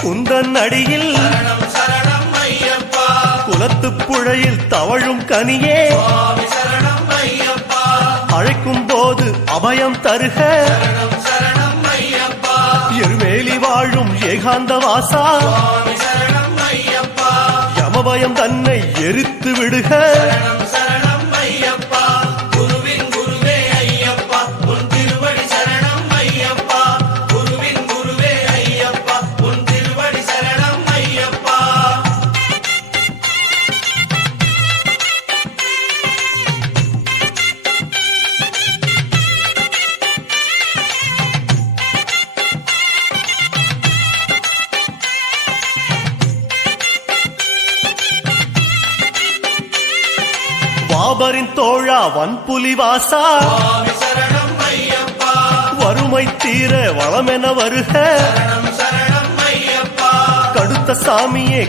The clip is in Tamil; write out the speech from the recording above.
குந்தன் அடியில் குலத்து புழையில் தவழும் கனியே அழைக்கும் போது அபயம் தருக எருமேலி வாழும் ஏகாந்த வாசா யமபயம் தன்னை எரித்து விடுக பாபரின் தோழா வன்புலி வாசா வறுமை தீர வளமென வருக கடுத்த சாமியே